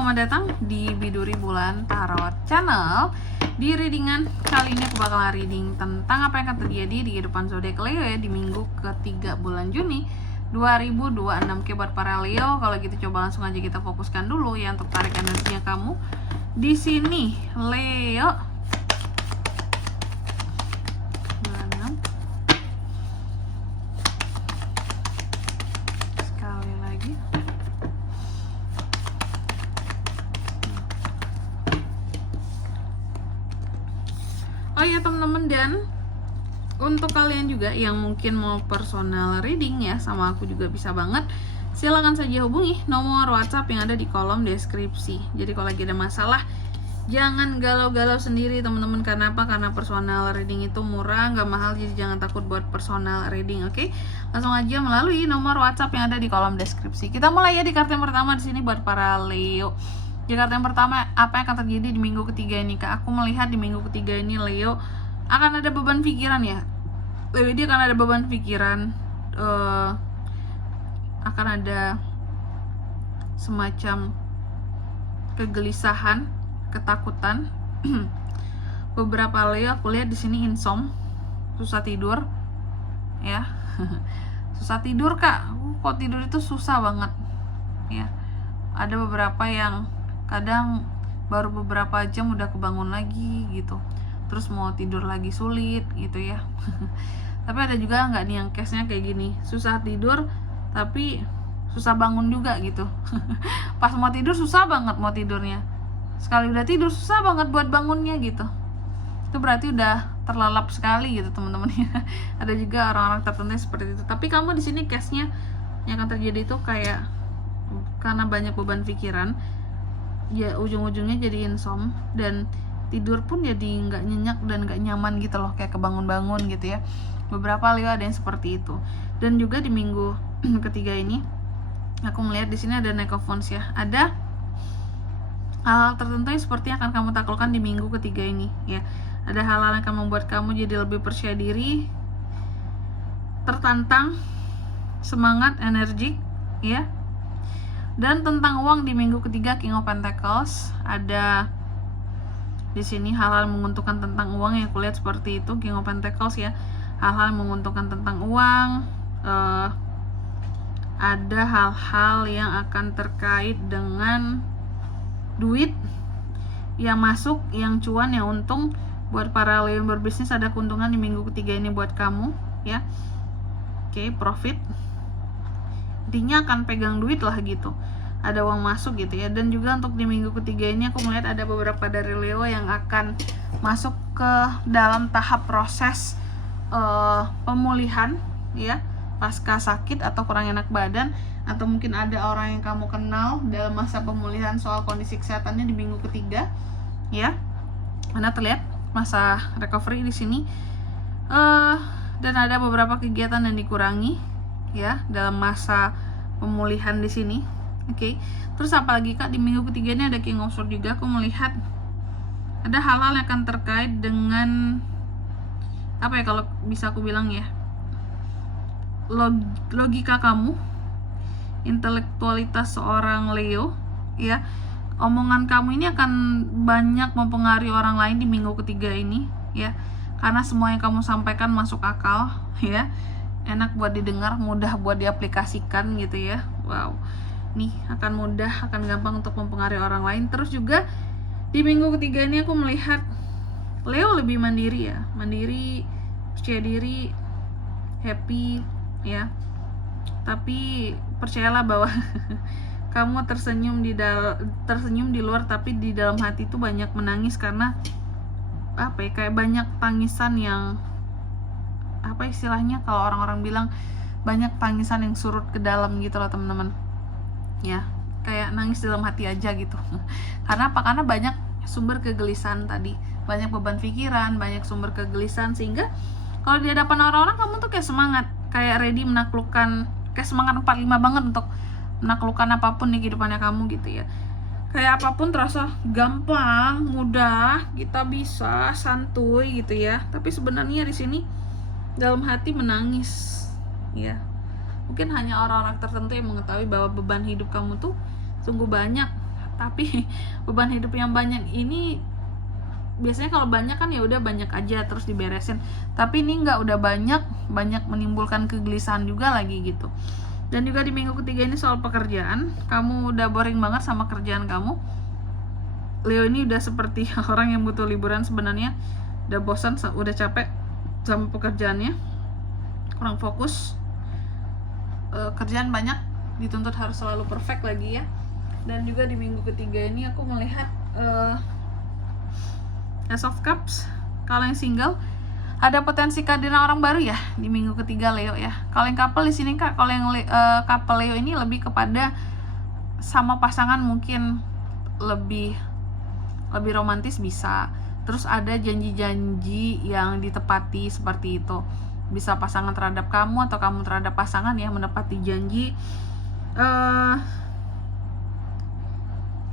selamat datang di Biduri Bulan Tarot Channel. Di readingan kali ini aku bakalan reading tentang apa yang akan terjadi di kehidupan zodiak Leo ya di minggu ketiga bulan Juni 2026. Oke, buat para Leo, kalau gitu coba langsung aja kita fokuskan dulu ya untuk tarik energinya kamu di sini, Leo. Sekali lagi. Oh iya teman-teman, dan untuk kalian juga yang mungkin mau personal reading ya sama aku juga bisa banget. Silahkan saja hubungi nomor WhatsApp yang ada di kolom deskripsi. Jadi kalau lagi ada masalah, jangan galau-galau sendiri teman-teman. Karena apa? Karena personal reading itu murah, nggak mahal. Jadi jangan takut buat personal reading, oke? Langsung aja melalui nomor WhatsApp yang ada di kolom deskripsi. Kita mulai ya di kartu yang pertama di sini buat para Leo. Di kartu yang pertama, apa yang akan terjadi di minggu ketiga ini, Kak? Aku melihat di minggu ketiga ini Leo akan ada beban pikiran ya. Leo dia akan ada beban pikiran, akan ada semacam kegelisahan, ketakutan. Beberapa Leo aku lihat di sini insomnia, susah tidur ya. Susah tidur, Kak. Kok tidur itu susah banget ya. Ada beberapa yang kadang baru beberapa jam udah kebangun lagi gitu, terus mau tidur lagi sulit gitu ya. Tapi ada juga nggak nih yang case-nya kayak gini, susah tidur tapi susah bangun juga gitu. Pas mau tidur susah banget mau tidurnya, sekali udah tidur susah banget buat bangunnya gitu. Itu berarti udah terlelap sekali gitu teman-teman ya. Ada juga orang-orang tertentu seperti itu. Tapi kamu di sini case-nya yang akan terjadi itu kayak karena banyak beban pikiran ya, ujung-ujungnya jadi insomnia dan tidur pun jadi nggak nyenyak dan nggak nyaman gitu loh, kayak kebangun-bangun gitu ya. Beberapa Leo ada yang seperti itu. Dan juga di minggu ketiga ini aku melihat di sini ada Knight of Wands ya. Ada hal-hal tertentu yang seperti yang akan kamu taklukkan di minggu ketiga ini ya. Ada hal-hal yang akan membuat kamu jadi lebih percaya diri, tertantang, semangat, energik ya. Dan tentang uang di minggu ketiga, King of Pentacles, ada di sini hal-hal menguntungkan tentang uang yang kulihat seperti itu, King of Pentacles ya. Hal-hal menguntungkan tentang uang, ada hal-hal yang akan terkait dengan duit yang masuk, yang cuan, yang untung. Buat para Leo yang berbisnis ada keuntungan di minggu ketiga ini buat kamu ya. Oke, profit. Intinya akan pegang duit lah gitu, ada uang masuk gitu ya. Dan juga untuk di minggu ketiga ini aku melihat ada beberapa dari Leo yang akan masuk ke dalam tahap proses pemulihan ya, pasca sakit atau kurang enak badan, atau mungkin ada orang yang kamu kenal dalam masa pemulihan soal kondisi kesehatannya di minggu ketiga ya. Anda terlihat masa recovery di sini, dan ada beberapa kegiatan yang dikurangi ya dalam masa pemulihan di sini. Oke. Terus apalagi Kak, di minggu ketiga ini ada King of Swords juga. Aku melihat ada hal-hal yang akan terkait dengan apa ya, kalau bisa aku bilang ya, logika kamu, intelektualitas seorang Leo ya. Omongan kamu ini akan banyak mempengaruhi orang lain di minggu ketiga ini ya, karena semua yang kamu sampaikan masuk akal ya, enak buat didengar, mudah buat diaplikasikan gitu ya. Wow, nih akan mudah, akan gampang untuk mempengaruhi orang lain. Terus juga di minggu ketiga ini aku melihat Leo lebih mandiri ya, mandiri, percaya diri, happy ya. Tapi percayalah bahwa kamu tersenyum di luar, tapi di dalam hati itu banyak menangis karena apa ya, kayak banyak tangisan yang apa istilahnya, kalau orang-orang bilang banyak tangisan yang surut ke dalam gitu loh teman-teman ya, kayak nangis dalam hati aja gitu. Karena apa? Karena banyak sumber kegelisahan tadi, banyak beban pikiran, banyak sumber kegelisahan, sehingga kalau di hadapan orang-orang kamu tuh kayak semangat, kayak ready menaklukkan, kayak semangat 45 banget untuk menaklukkan apapun di kehidupannya kamu gitu ya. Kayak apapun terasa gampang, mudah, kita bisa, santuy gitu ya. Tapi sebenarnya di sini dalam hati menangis ya. Mungkin hanya orang-orang tertentu yang mengetahui bahwa beban hidup kamu tuh sungguh banyak, Tapi beban hidup yang banyak ini biasanya kalau banyak kan ya udah banyak aja terus diberesin. Tapi ini nggak, udah banyak menimbulkan kegelisahan juga lagi gitu. Dan juga di minggu ketiga ini soal pekerjaan, kamu udah boring banget sama kerjaan kamu. Leo ini udah seperti orang yang butuh liburan sebenarnya, udah bosan, udah capek sama pekerjaannya, kurang fokus, kerjaan banyak, dituntut harus selalu perfect lagi ya. Dan juga di minggu ketiga ini aku melihat Ace of Cups. Kalau yang single ada potensi kehadiran orang baru ya di minggu ketiga Leo ya. Kalau yang couple di sini Kak, kalau yang couple Leo ini lebih kepada sama pasangan mungkin lebih romantis bisa. Terus ada janji-janji yang ditepati seperti itu. Bisa pasangan terhadap kamu atau kamu terhadap pasangan ya, menepati janji.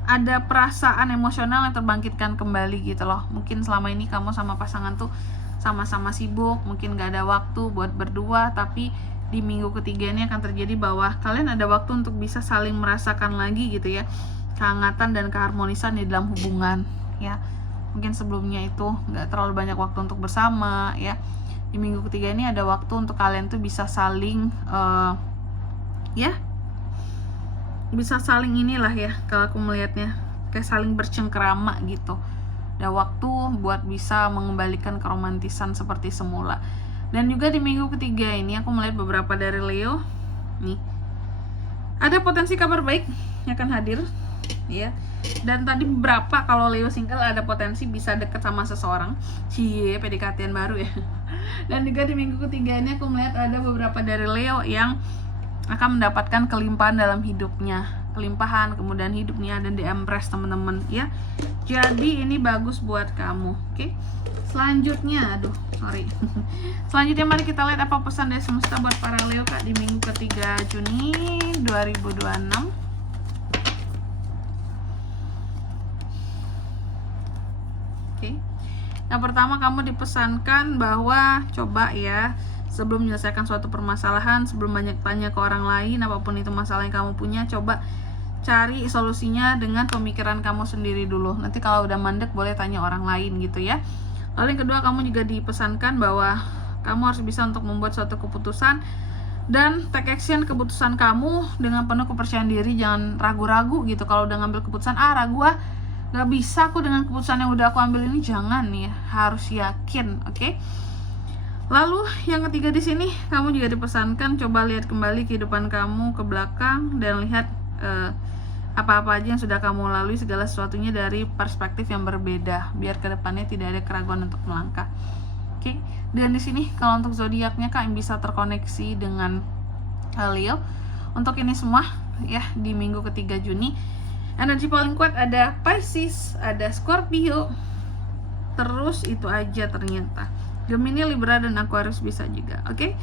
Ada perasaan emosional yang terbangkitkan kembali gitu loh. Mungkin selama ini kamu sama pasangan tuh sama-sama sibuk, mungkin gak ada waktu buat berdua, tapi di minggu ketiga ini akan terjadi bahwa kalian ada waktu untuk bisa saling merasakan lagi gitu ya, kehangatan dan keharmonisan di dalam hubungan ya. Mungkin sebelumnya itu gak terlalu banyak waktu untuk bersama ya. Di minggu ketiga ini ada waktu untuk kalian tuh bisa saling bisa saling inilah ya, kalau aku melihatnya kayak saling bercengkerama gitu. Ada waktu buat bisa mengembalikan keromantisan seperti semula. Dan juga di minggu ketiga ini aku melihat beberapa dari Leo nih, ada potensi kabar baik yang akan hadir ya. Dan tadi beberapa, kalau Leo single ada potensi bisa deket sama seseorang, PDKT baru ya. Dan juga di minggu ketiga ini aku melihat ada beberapa dari Leo yang akan mendapatkan kelimpahan dalam hidupnya, kelimpahan kemudahan hidupnya, dan di Empress teman-teman ya. Jadi ini bagus buat kamu. Oke. Selanjutnya, selanjutnya mari kita lihat apa pesan dari semesta buat para Leo Kak di minggu ketiga Juni 2026. Oke. Yang pertama, kamu dipesankan bahwa coba ya, sebelum menyelesaikan suatu permasalahan, sebelum banyak tanya ke orang lain, apapun itu masalah yang kamu punya, coba cari solusinya dengan pemikiran kamu sendiri dulu. Nanti kalau udah mandek boleh tanya orang lain gitu ya. Lalu yang kedua, kamu juga dipesankan bahwa kamu harus bisa untuk membuat suatu keputusan dan take action keputusan kamu dengan penuh kepercayaan diri. Jangan ragu-ragu gitu kalau udah ngambil keputusan, ragu gak bisa aku dengan keputusan yang udah aku ambil ini. Jangan ya, harus yakin. Oke. Lalu yang ketiga di sini, kamu juga dipesankan coba lihat kembali kehidupan kamu ke belakang dan lihat apa-apa aja yang sudah kamu lalui, segala sesuatunya dari perspektif yang berbeda, biar kedepannya tidak ada keraguan untuk melangkah. Oke. Dan di sini kalau untuk zodiaknya Kak yang bisa terkoneksi dengan Leo, untuk ini semua ya di minggu ketiga Juni, energi paling kuat ada Pisces, ada Scorpio, terus itu aja ternyata. Gemini, Libra, dan Aquarius bisa juga. Oke.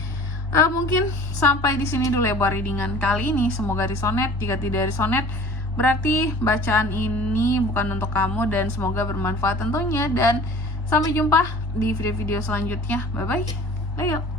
Mungkin sampai di sini dulu ya buat readingan kali ini. Semoga resonate. Jika tidak resonate, berarti bacaan ini bukan untuk kamu, dan semoga bermanfaat tentunya. Dan sampai jumpa di video-video selanjutnya. Bye bye. Leo.